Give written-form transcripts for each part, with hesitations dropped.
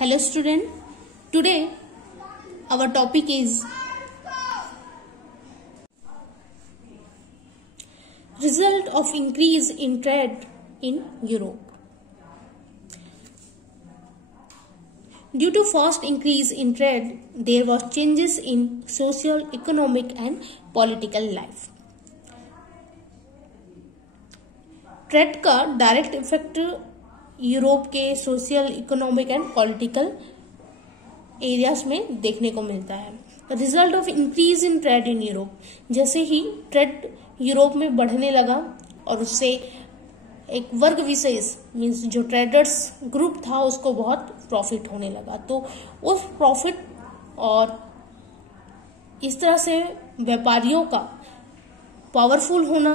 Hello student, today our topic is result of increase in trade in Europe. Due to fast increase in trade, there was changes in social, economic and political life. Trade का direct effect Europe के social, economic and political areas में देखने को मिलता है. Result of increase in trade in Europe, जैसे ही trade Europe में बढ़ने लगा और उससे एक वर्ग विशेष मीन्स जो ट्रेडर्स ग्रुप था उसको बहुत प्रॉफिट होने लगा. तो उस प्रॉफिट और इस तरह से व्यापारियों का पावरफुल होना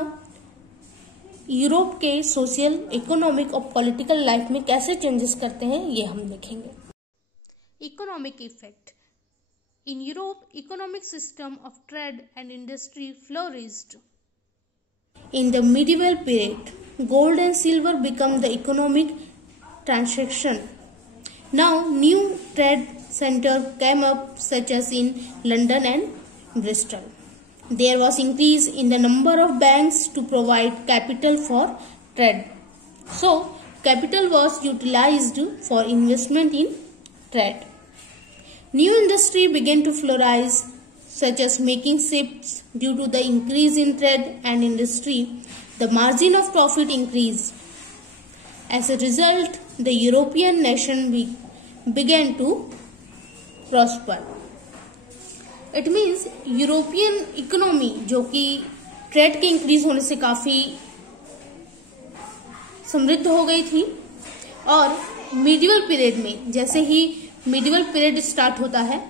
यूरोप के सोशल, इकोनॉमिक और पॉलिटिकल लाइफ में कैसे चेंजेस करते हैं ये हम देखेंगे. Economic effect in Europe, economic system of trade and industry flourished. In the medieval period gold and silver become the economic transaction. Now new trade centre came up such as in London and Bristol. There was increase in the number of banks to provide capital for trade. So, capital was utilized for investment in trade. New industry began to flourish, such as making ships. Due to the increase in trade and industry, the margin of profit increased. As a result, the European nation began to prosper. It means European economy जो कि trade के increase होने से काफी समृद्ध हो गई थी और मिडिवल पीरियड में, जैसे ही मिडिवल पीरियड स्टार्ट होता है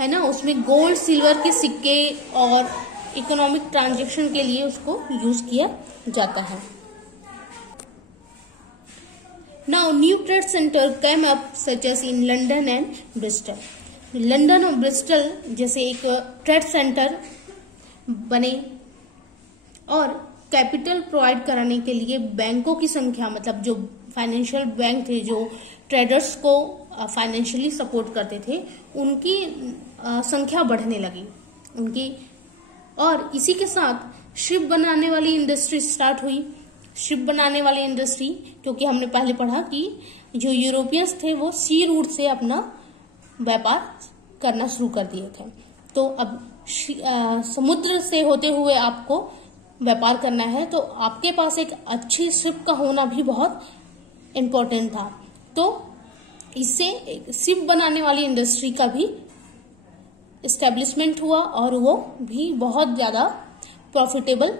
ना, उसमें गोल्ड सिल्वर के सिक्के और इकोनॉमिक ट्रांजैक्शन के लिए उसको यूज किया जाता है. Now new trade centre came up such as in London and Bristol. London और ब्रिस्टल जैसे एक ट्रेड सेंटर बने और कैपिटल प्रोवाइड कराने के लिए बैंकों की संख्या, मतलब जो फाइनेंशियल बैंक थे जो ट्रेडर्स को फाइनेंशियली सपोर्ट करते थे, उनकी संख्या बढ़ने लगी उनकी. और इसी के साथ शिप बनाने वाली इंडस्ट्री स्टार्ट हुई. शिप बनाने वाली इंडस्ट्री, क्योंकि हमने पहले पढ़ा कि जो यूरोपियंस थे वो सी रूट से अपना व्यापार करना शुरू कर दिए थे. तो अब समुद्र से होते हुए आपको व्यापार करना है तो आपके पास एक अच्छी शिप का होना भी बहुत इम्पोर्टेंट था. तो इससे एक शिप बनाने वाली इंडस्ट्री का भी एस्टेब्लिशमेंट हुआ और वो भी बहुत ज्यादा प्रॉफिटेबल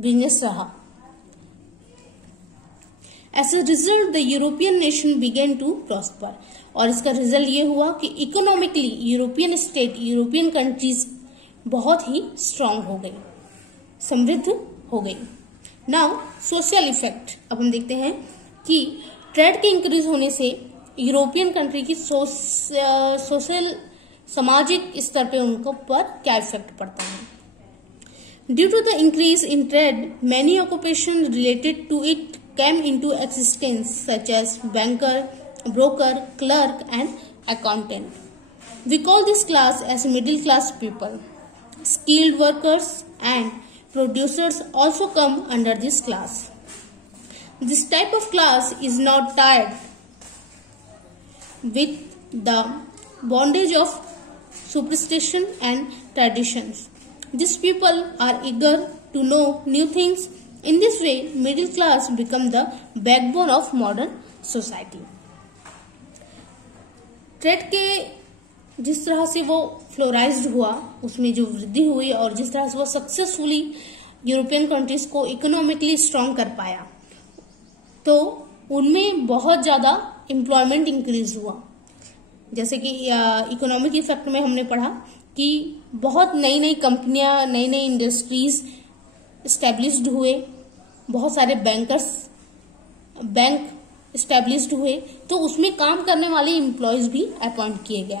बिजनेस रहा. As a result, the European nation began to prosper. और इसका रिजल्ट ये हुआ कि economically European state, European countries बहुत ही स्ट्रांग हो गई, समृद्ध हो गई. Now social effect. अब हम देखते हैं कि ट्रेड के इंक्रीज होने से यूरोपियन कंट्री की सोशल, सामाजिक स्तर पे उनको पर क्या इफेक्ट पड़ता है. Due to the increase in trade many occupation related to it came into existence such as banker, broker, clerk and accountant. We call this class as middle class people. Skilled workers and producers also come under this class. This type of class is not tied with the bondage of superstition and traditions. These people are eager to know new things. In this way, middle class become the backbone of modern society. Trade के जिस तरह से वो फ्लोराइज्ड हुआ, उसमें जो वृद्धि हुई और जिस तरह से वो सक्सेसफुली यूरोपियन कंट्रीज को इकोनॉमिकली स्ट्रांग कर पाया, तो उनमें बहुत ज्यादा एम्प्लॉयमेंट इंक्रीज हुआ. जैसे कि इकोनॉमिक इफेक्ट में हमने पढ़ा कि बहुत नई नई कंपनियां, नई नई इंडस्ट्रीज एस्टेब्लिश्ड हुए, बहुत सारे बैंक एस्टेब्लिश्ड हुए, तो उसमें काम करने वाले एम्प्लॉयज भी अपॉइंट किए गए.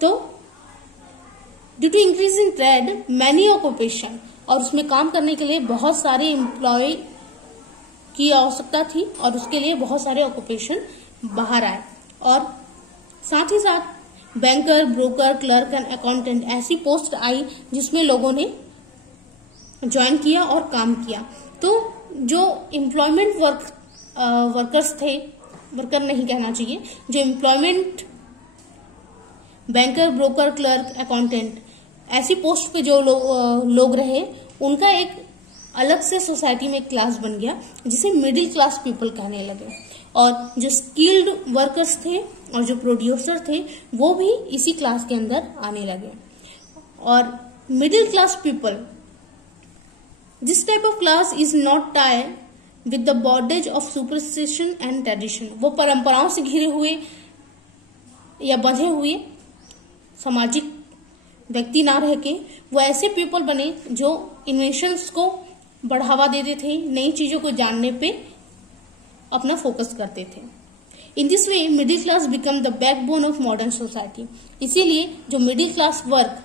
तो due to increase in trade many occupation, और उसमें काम करने के लिए बहुत सारे एम्प्लॉय की आवश्यकता थी और उसके लिए बहुत सारे ऑक्यूपेशन बाहर आए. और साथ ही साथ banker, broker, clerk and accountant ऐसी पोस्ट आई जिसमें लोगों ने ज्वाइन किया और काम किया। तो जो एम्प्लॉयमेंट वर्कर्स थे, वर्कर नहीं कहना चाहिए, जो employment banker, broker, clerk, accountant ऐसी पोस्ट पे जो लोग रहे, उनका एक अलग से सोसाइटी में क्लास बन गया जिसे मिडिल क्लास पीपल कहने लगे। और जो स्किल्ड वर्कर्स थे और जो प्रोड्यूसर थे वो भी इसी क्लास के अंदर आने लगे। और middle class people, this type of class is not tied with the bondage of superstition and tradition. वो परंपराओं से घिरे हुए या बंधे हुए सामाजिक व्यक्ति ना रह के वो ऐसे पीपल बने जो इन्वेंशंस को बढ़ावा देते थे, नई चीजों को जानने पे अपना फोकस करते थे। In this way middle class become the backbone of modern society. इसीलिए जो मिडिल क्लास वर्क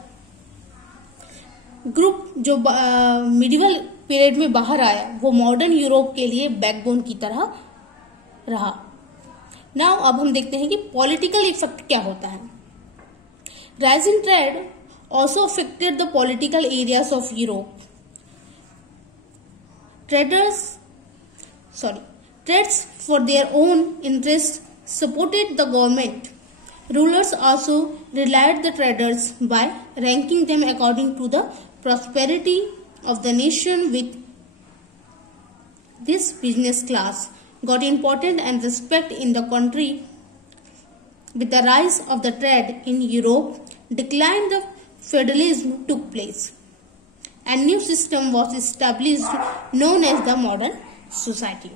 ग्रुप जो मिडिवल पीरियड में बाहर आया वो मॉडर्न यूरोप के लिए बैकबोन की तरह रहा। नाउ अब हम देखते हैं कि पॉलिटिकल इफेक्ट क्या होता है। Rising trade also affected the political areas of Europe. Trades for their own interests supported the government. Rulers also relied the traders by ranking them according to the prosperity of the nation. With this business class got important and respect in the country. With the rise of the trade in Europe, decline the feudalism took place. A new system was established known as the modern society.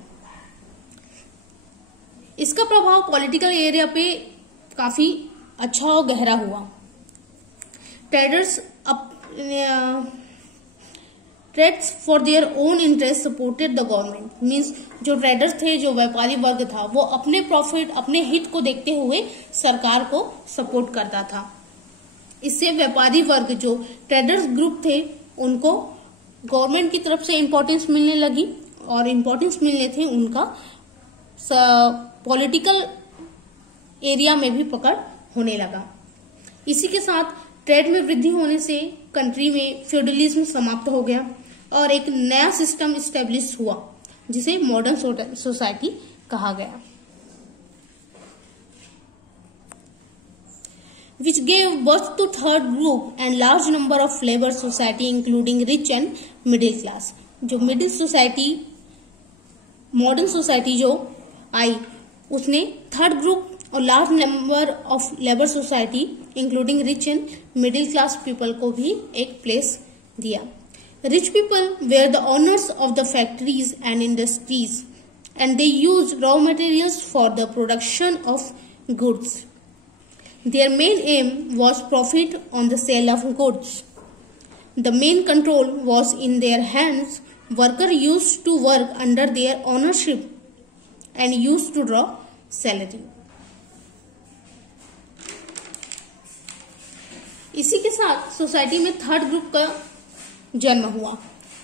इसका प्रभाव political area पे काफी अच्छा और गहरा हुआ। Traders trades for their own interest supported the government. Means जो traders थे, जो व्यापारी वर्ग था, वो अपने प्रॉफिट, अपने हित को देखते हुए सरकार को सपोर्ट करता था। इससे व्यापारी वर्ग, जो ट्रेडर्स ग्रुप थे, उनको गवर्नमेंट की तरफ से इंपॉर्टेंस मिलने लगी और इंपॉर्टेंस मिलने थे उनका पॉलिटिकल एरिया में भी पकड़ होने लगा। इसी के साथ ट्रेड में वृद्धि होने से कंट्री में फ्यूडलिज्म समाप्त हो गया और एक नया सिस्टम इस्टेब्लिश हुआ जिसे मॉडर्न सोसाइटी कहा गया, which gave birth to third group and large number of labor society including rich and middle class. जो मिडिल सोसाइटी, मॉडर्न सोसाइटी जो आई, उसने थर्ड ग्रुप और large number of labour society including rich and middle class people को भी एक place दिया। Rich people were the owners of the factories and industries and they use raw materials for the production of goods. Their main aim was profit on the sale of goods. The main control was in their hands. Workers used to work under their ownership and used to draw salary. इसी के साथ society में third group का जन्म हुआ।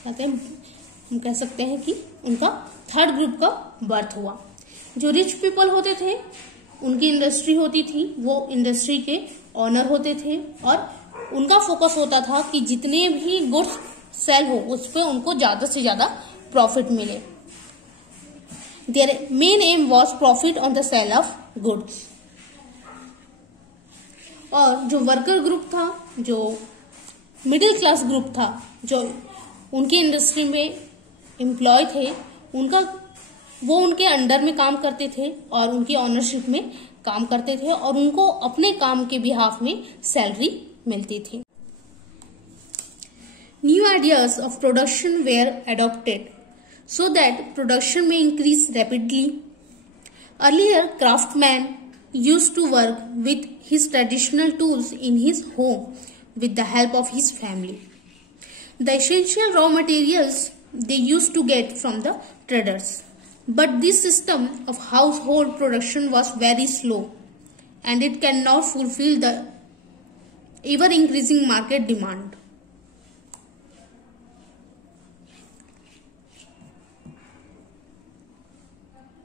हम कह सकते हैं कि उनका थर्ड ग्रुप का बर्थ हुआ। जो रिच पीपल होते थे, उनकी इंडस्ट्री होती थी, वो इंडस्ट्री के ऑनर होते थे और उनका फोकस होता था कि जितने भी गुड्स सेल हो उस पर उनको ज्यादा से ज्यादा प्रॉफिट मिले। Their main aim was profit on the sale of goods. और जो वर्कर ग्रुप था, जो मिडिल क्लास ग्रुप था, जो उनकी इंडस्ट्री में एम्प्लॉय थे, वो उनके अंडर में काम करते थे और उनकी ऑनरशिप में काम करते थे और उनको अपने काम के बिहाफ में सैलरी मिलती थी। New ideas of production were adopted so that production में increase rapidly. Earlier craftsman used to work with his traditional tools in his home with the help of his family. The essential raw materials they used to get from the traders. But this system of household production was very slow and it cannot fulfill the ever increasing market demand.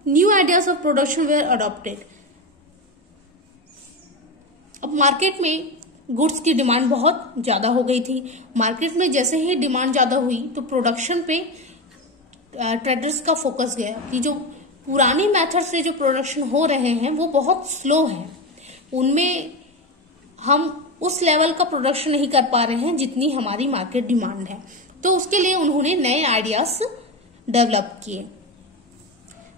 New ideas of production were adopted. अब market में goods की demand बहुत ज्यादा हो गई थी। Market में जैसे ही डिमांड ज्यादा हुई तो प्रोडक्शन पे ट्रेडर्स का फोकस गया कि जो पुराने मेथड से जो प्रोडक्शन हो रहे हैं वो बहुत स्लो है, उनमें हम उस लेवल का प्रोडक्शन नहीं कर पा रहे हैं जितनी हमारी मार्केट डिमांड है। तो उसके लिए उन्होंने नए आइडियाज डेवलप किए।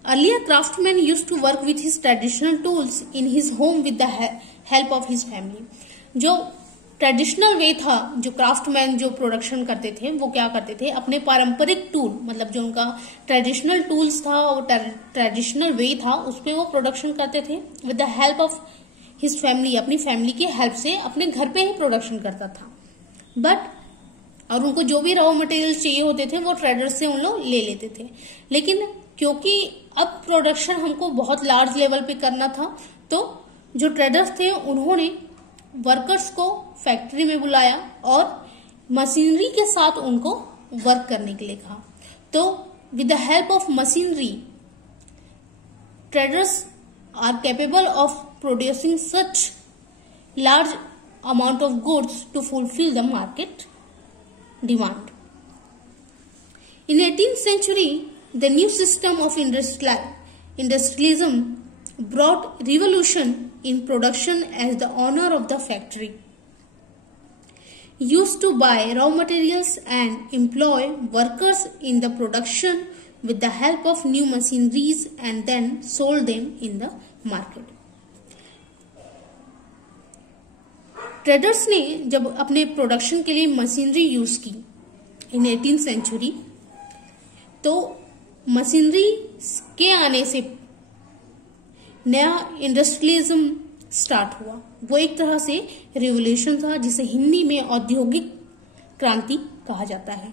Earlier craftsman used to work with his traditional tools in his home with the help of his family. जो ट्रेडिशनल वे था, जो क्राफ्टमैन जो प्रोडक्शन करते थे वो क्या करते थे, अपने पारंपरिक टूल, मतलब जो उनका ट्रेडिशनल टूल्स था और ट्रेडिशनल वे था, उस पर वो प्रोडक्शन करते थे with the help of his family, अपनी फैमिली की हेल्प से अपने घर पे ही प्रोडक्शन करता था। और उनको जो भी रॉ मटेरियल चाहिए होते थे वो ट्रेडर्स से उन लोग ले लेते थे। लेकिन क्योंकि अब प्रोडक्शन हमको बहुत लार्ज लेवल पे करना था, तो जो ट्रेडर्स थे उन्होंने वर्कर्स को फैक्ट्री में बुलाया और मशीनरी के साथ उनको वर्क करने के लिए कहा। तो with the help of machinery traders are capable of producing such large amount of goods to fulfil the market demand. In 18th century, the new system of industrialism brought revolution in production as the owner of the factory used to buy raw materials and employ workers in the production with the help of new machineries and then sold them in the market. Traders ने जब अपने production के लिए machinery use की इन 18th century, तो machinery के आने से नया इंडस्ट्रियलिज्म स्टार्ट हुआ। वो एक तरह से रिवोल्यूशन था, जिसे हिंदी में औद्योगिक क्रांति कहा जाता है।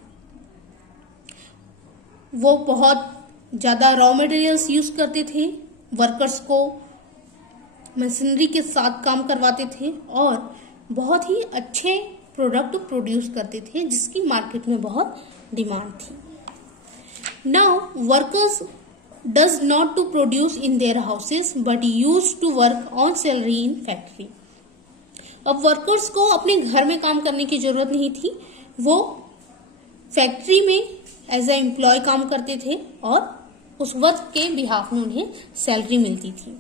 वो बहुत ज्यादा रॉ मटेरियल्स यूज करते थे, वर्कर्स को मशीनरी के साथ काम करवाते थे और बहुत ही अच्छे प्रोडक्ट प्रोड्यूस करते थे जिसकी मार्केट में बहुत डिमांड थी। Now workers does not to produce in their houses but use to work on salary in factory. अब वर्कर्स को अपने घर में काम करने की जरूरत नहीं थी, वो फैक्ट्री में एज ए एम्प्लॉय काम करते थे और उस वर्क के बिहाफ में उन्हें सैलरी मिलती थी।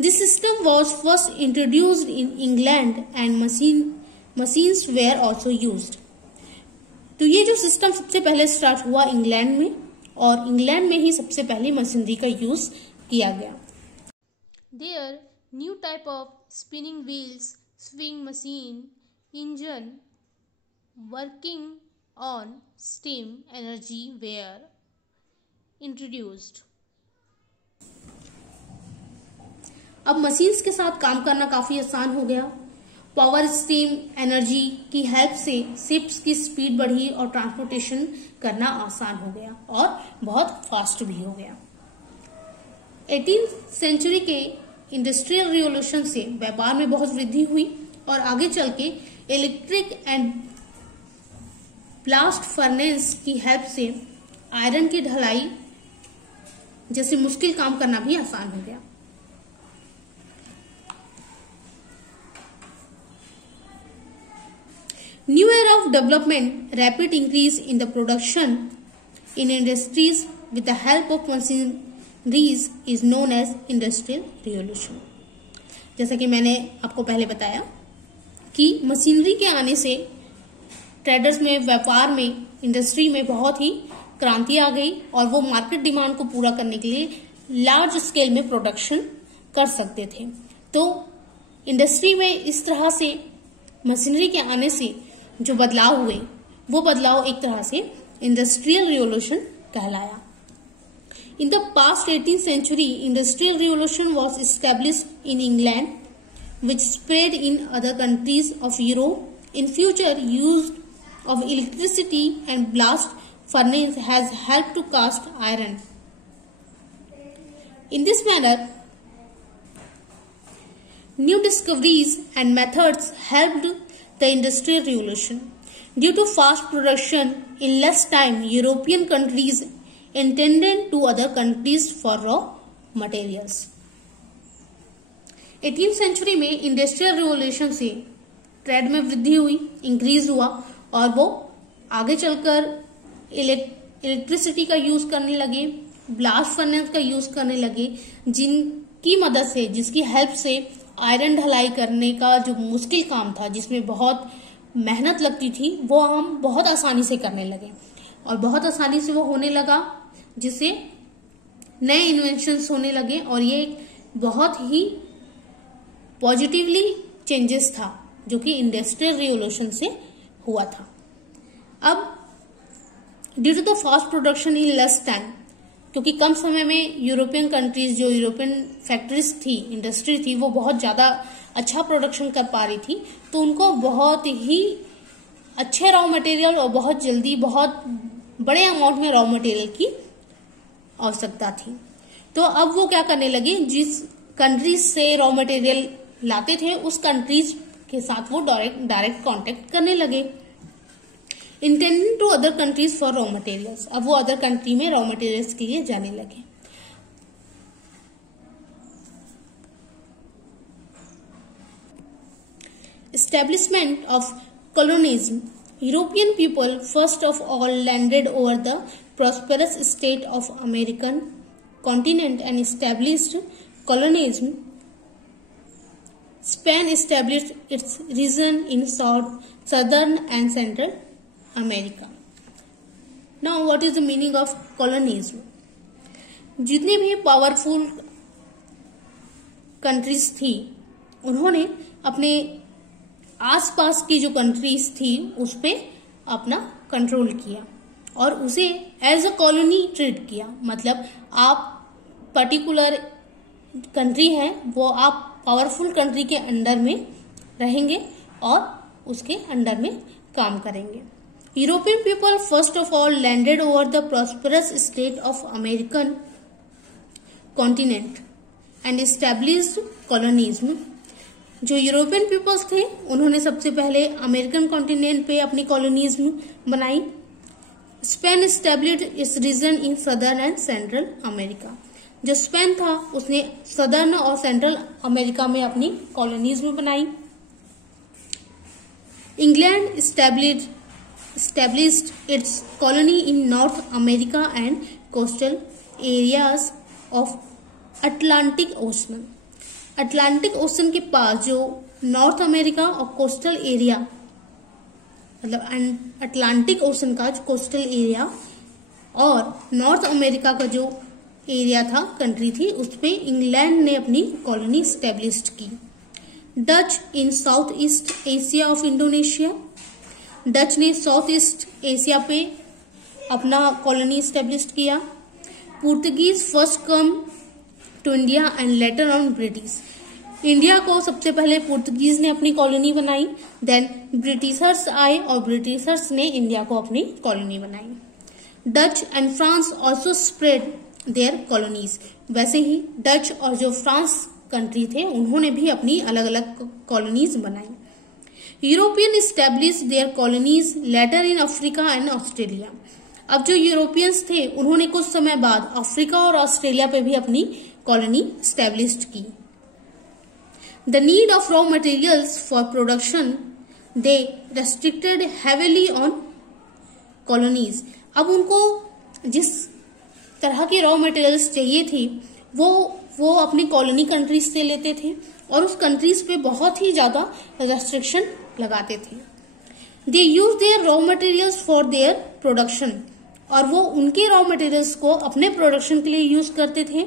This system was first introduced in England and machines were also used. तो ये जो सिस्टम सबसे पहले स्टार्ट हुआ इंग्लैंड में, और इंग्लैंड में ही सबसे पहले मशीनरी का यूज किया गया। There new type of spinning wheels, sewing machine, engine working on steam energy were introduced. अब मशीन्स के साथ काम करना काफी आसान हो गया। पावर स्टीम एनर्जी की हेल्प से शिप्स की स्पीड बढ़ी और ट्रांसपोर्टेशन करना आसान हो गया और बहुत फास्ट भी हो गया। 18th सेंचुरी के इंडस्ट्रियल रिवोल्यूशन से व्यापार में बहुत वृद्धि हुई और आगे चल के इलेक्ट्रिक एंड ब्लास्ट फर्नेस की हेल्प से आयरन की ढलाई जैसे मुश्किल काम करना भी आसान हो गया। New era of development, rapid increase in the production in industries with the help of machineries is known as industrial revolution. जैसा कि मैंने आपको पहले बताया कि मशीनरी के आने से ट्रेडर्स में, व्यापार में, इंडस्ट्री में बहुत ही क्रांति आ गई और वो मार्केट डिमांड को पूरा करने के लिए लार्ज स्केल में प्रोडक्शन कर सकते थे। तो इंडस्ट्री में इस तरह से मशीनरी के आने से जो बदलाव हुए, वो बदलाव एक तरह से इंडस्ट्रियल रिवोल्यूशन कहलाया। In the past 18th century, industrial revolution was established in England, which spread in other countries of Europe. In future, use of electricity and blast furnace has helped to cast iron. In this manner, new discoveries and methods helped the industrial revolution. Due to fast production in less time, European countries intended to other countries for raw materials. 18वीं century में industrial revolution से trade में वृद्धि हुई, increase हुआ और वो आगे चलकर इलेक्ट्रिसिटी का यूज करने लगे, ब्लास्ट फर्नेस का यूज करने लगे, जिनकी मदद से, जिसकी हेल्प से आयरन ढलाई करने का जो मुश्किल काम था, जिसमें बहुत मेहनत लगती थी, वो हम बहुत आसानी से करने लगे और बहुत आसानी से वो होने लगा, जिससे नए इन्वेंशंस होने लगे और ये एक बहुत ही पॉजिटिवली चेंजेस था जो कि इंडस्ट्रियल रिवॉल्यूशन से हुआ था। अब due to the fast production in less time, क्योंकि कम समय में यूरोपियन कंट्रीज, जो यूरोपियन फैक्ट्रीज थी, इंडस्ट्री थी, वो बहुत ज्यादा अच्छा प्रोडक्शन कर पा रही थी, तो उनको बहुत ही अच्छे रॉ मटेरियल और बहुत जल्दी बहुत बड़े अमाउंट में रॉ मटेरियल की आवश्यकता थी। तो अब वो क्या करने लगे, जिस कंट्रीज से रॉ मटेरियल लाते थे उस कंट्रीज के साथ वो डायरेक्ट कांटेक्ट करने लगे, intending to other countries for raw materials. अब वो अदर कंट्री में रॉ मटेरियल्स के लिए जाने लगे। Establishment of colonialism. European people first of all landed over the prosperous state of American continent and established colonialism. Spain established its region in southern and central America. Now, what is the meaning of colonialism? जितने भी powerful countries थी, उन्होंने अपने आसपास की जो countries थी उस पे अपना कंट्रोल किया और उसे एज अ कॉलोनी ट्रीट किया। मतलब आप पर्टिकुलर कंट्री है, वो आप पावरफुल कंट्री के अंडर में रहेंगे और उसके अंडर में काम करेंगे। European people first of all landed over the prosperous state of American continent and established colonialism. जो यूरोपियन पीपल्स थे उन्होंने सबसे पहले अमेरिकन कॉन्टिनेंट पे अपनी कॉलोनीज बनाई। Spain established its region in southern and central America. जो स्पेन था उसने सदर्न और सेंट्रल अमेरिका में अपनी कॉलोनीज बनाई। England established its colony in North America and coastal areas of Atlantic Ocean. Atlantic ocean के पास जो नॉर्थ अमेरिका और कोस्टल एरिया, मतलब अटलांटिक ओशन का जो कोस्टल एरिया और नॉर्थ अमेरिका का जो एरिया था, कंट्री थी, उस पे इंग्लैंड ने अपनी कॉलोनी स्टैब्लिश की। Dutch in south east Asia of Indonesia. Dutch ने साउथ ईस्ट एशिया पे अपना कॉलोनी स्टैब्लिश किया। Portuguese first come to India and later on British. India को सबसे पहले पुर्तगीज ने अपनी कॉलोनी बनाई, देन ब्रिटिशर्स आए और ब्रिटिशर्स ने इंडिया को अपनी कॉलोनी बनाई। Dutch and France also spread their colonies. वैसे ही डच और जो फ्रांस कंट्री थे उन्होंने भी अपनी अलग अलग कॉलोनीज बनाई। European establish their colonies later in Africa and Australia. अब जो यूरोपियंस थे उन्होंने कुछ समय बाद अफ्रीका और ऑस्ट्रेलिया पे भी अपनी कॉलोनी स्टैब्लिश्ड की। The need of raw materials for production they restricted heavily on colonies. अब उनको जिस तरह की रॉ मटेरियल्स चाहिए थी वो अपनी कॉलोनी कंट्रीज से लेते थे और उस कंट्रीज पे बहुत ही ज्यादा रेस्ट्रिक्शन लगाते थे। They use their raw materials for their production, और वो उनके रॉ मटेरियल्स को अपने प्रोडक्शन के लिए यूज करते थे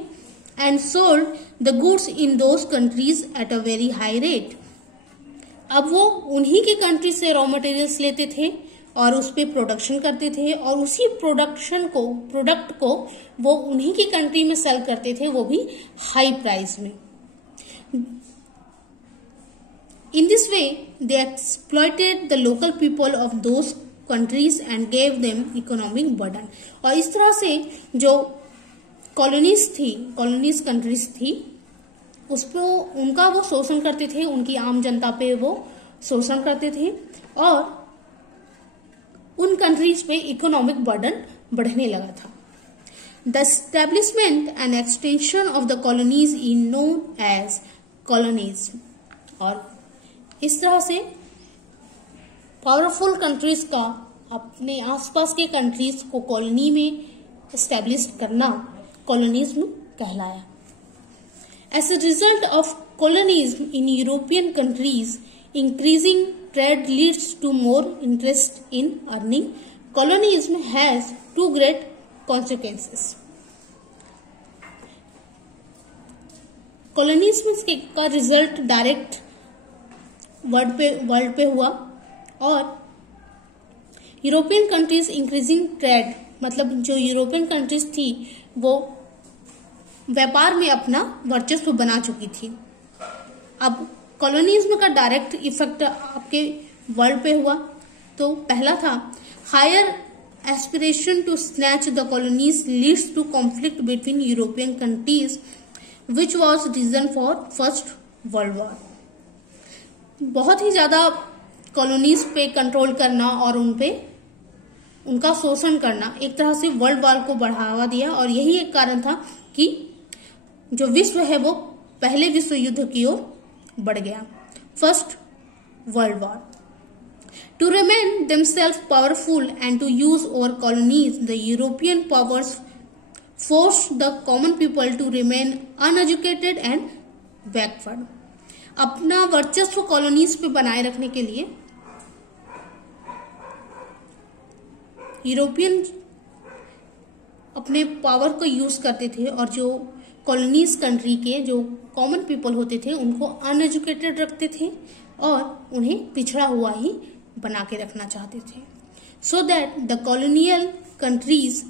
and sold the goods in those countries at a very high rate. अब वो उन्हीं की कंट्री से रॉ मटेरियल्स लेते थे और उस पे प्रोडक्शन करते थे और उसी प्रोडक्ट को वो उन्हीं की कंट्री में सेल करते थे, वो भी हाई प्राइस में। In this way, they exploited the local people of those countries and gave them economic burden. और इस तरह से जो कॉलोनीज कंट्रीज थी, उसको उनका वो शोषण करते थे, उनकी आम जनता पे वो शोषण करते थे और उन कंट्रीज पे इकोनॉमिक बर्डन बढ़ने लगा था। The establishment and extension of the colonies is known as colonies. और इस तरह से पावरफुल कंट्रीज का अपने आसपास के कंट्रीज को कॉलोनी में एस्टेब्लिश करना कॉलोनिज्म कहलाया। As a result of colonialism in European countries, increasing trade leads to more interest in earning. Colonialism has two great consequences. Colonialism का रिजल्ट डायरेक्ट वर्ल्ड पे हुआ और यूरोपियन कंट्रीज इंक्रीजिंग ट्रेड, मतलब जो European countries थी वो व्यापार में अपना वर्चस्व बना चुकी थी। अब कॉलोनिज्म का डायरेक्ट इफेक्ट आपके वर्ल्ड पे हुआ। तो पहला था higher aspiration to snatch the colonies leads to conflict between European countries which was reason for first world war. बहुत ही ज्यादा कॉलोनीज पे कंट्रोल करना और उनका शोषण करना एक तरह से वर्ल्ड वॉर को बढ़ावा दिया और यही एक कारण था कि जो विश्व है वो पहले विश्व युद्ध की ओर बढ़ गया, first world war. To remain themselves powerful and to use over colonies the European powers force the common people to remain uneducated and backward. अपना वर्चस्व कॉलोनीज पे बनाए रखने के लिए यूरोपियन अपने पावर को यूज करते थे और जो कॉलोनीज कंट्री के जो कॉमन पीपल होते थे उनको अनएजुकेटेड रखते थे और उन्हें पिछड़ा हुआ ही बना के रखना चाहते थे, so that the colonial countries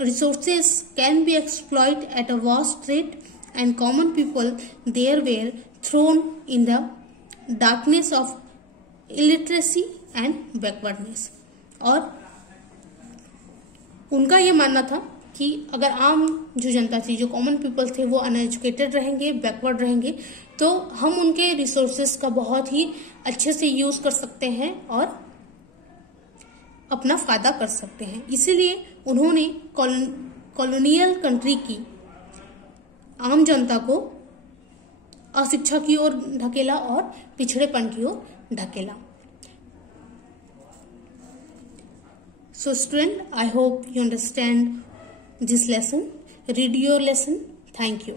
resources can be exploit at a vast rate and common people there were thrown in the darkness of illiteracy and backwardness. और उनका ये मानना था कि अगर आम जो जनता थी, जो कॉमन पीपल थे, वो अनएजुकेटेड रहेंगे, बैकवर्ड रहेंगे, तो हम उनके रिसोर्सेज का बहुत ही अच्छे से यूज कर सकते हैं और अपना फायदा कर सकते हैं। इसीलिए उन्होंने कॉलोनियल कंट्री की आम जनता को अशिक्षा की ओर ढकेला और पिछड़ेपन की ओर ढकेला। So student, I hope you understand this lesson. Read your lesson. Thank you.